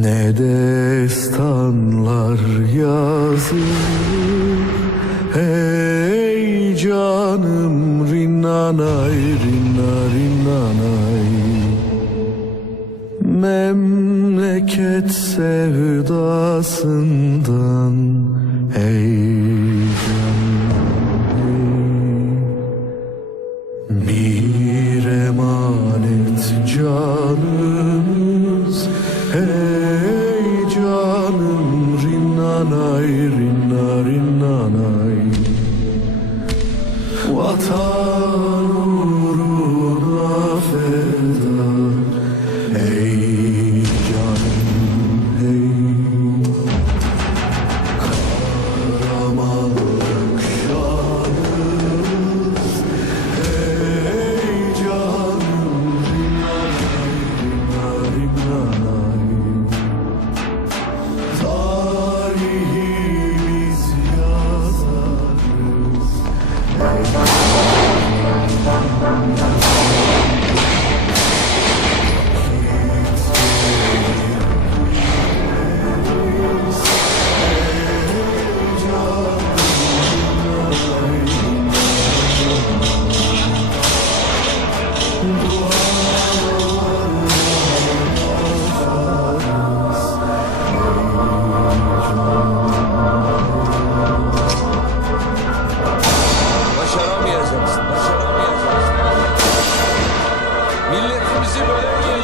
Ne destanlar yazılır Hey canım rinnanay rinna rinnanay Memleket sevdasından Hey hey bir emanet canımız Hey rinnanay rinna rinnanay Vatan Bizi böyle